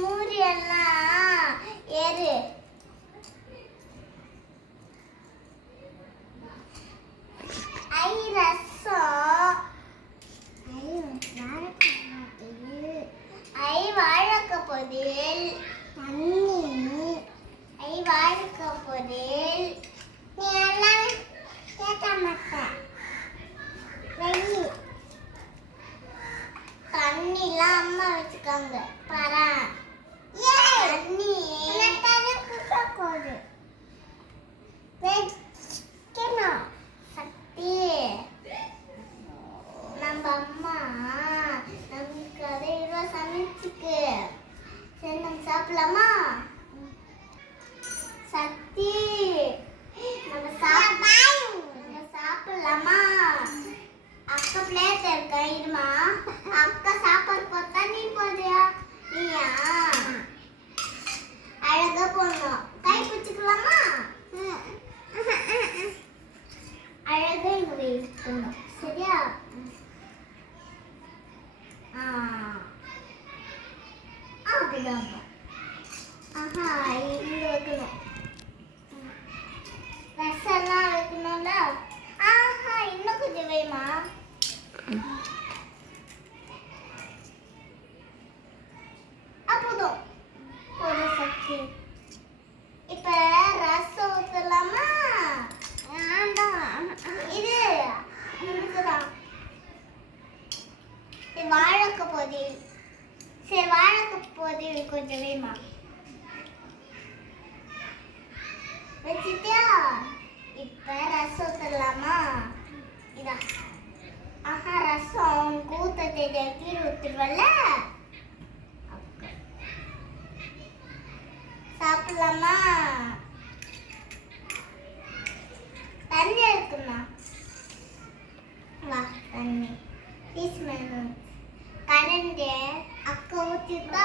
மூடி எல்லாம் ஏறு. ஐ ரசம். ஐ வாழைக்காய் பொரியல். ஐ வாழைக்காய் பொரியல். நீ எல்லாம் கேட்க மாட்டேன். தண்ணிலாம் அம்மா வச்சுக்காங்க பாரா. தண்ணி சக்தி நம்ம அம்மா நமக்கு அதை சமைச்சுக்கு. சரி நம்ம சாப்பிடலாமா? சக்தி நம்ம சாப்பிடலாமா? அக்கா பிளேட் இருக்கா இருமா. அக்கா சாப்பாடு போட்டா நீ போறியா? நீயா? அழகா போடணும். கை பிடிச்சிக்கலாமா? அழகா இங்க வைக்கணும். சரியா? அப்படிதான். ஆஹா இங்க வைக்கணும். ரசம்லாம் வைக்கணும்ல. ஆஹா இன்னும் கொஞ்சம் வேமா. அப்போதும் ஒரு சக்தி. இப்ப ரசம் ஊத்தலாமா? இது இதுதான். வாழைக்காய் பொரியல். சரி வாழைக்காய் பொரியல் கொஞ்சம் வேமா வச்சுட்டியா? இப்ப ரசம் ஊத்தலாமா? இதா. ஆஹா ரசம் கூத்த தெரிய கீழே ஊத்துருவல்ல. சாப்பிடலாமா? தண்ணி இருக்குமா? வா தண்ணி கரண்ட் அக்கா ஊத்திட்டா.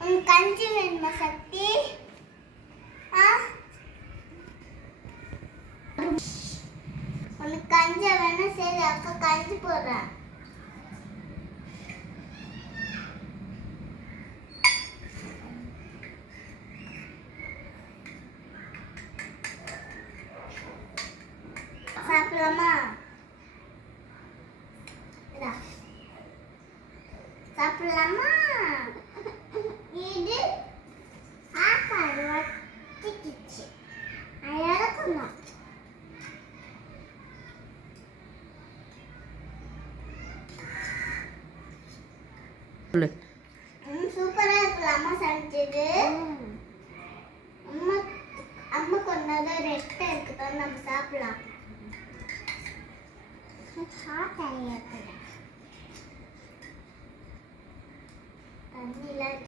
உனக்கு கஞ்சி வேணுமா சக்தி? உனக்கு கஞ்சி வேணும். சரி அக்கா கஞ்சி போடுறேன். சாப்பிடலாமா? சாப்பிடலாமா? இது சாப்பாடு வச்சிக்கிச்சு. அழகுமா? சூப்பரா இருக்குல்ல அம்மா சமைச்சது. அம்மா அம்மா கொண்டாதான் ரெட்டை இருக்குதான். நம்ம சாப்பிடலாம். தண்ணிலாம்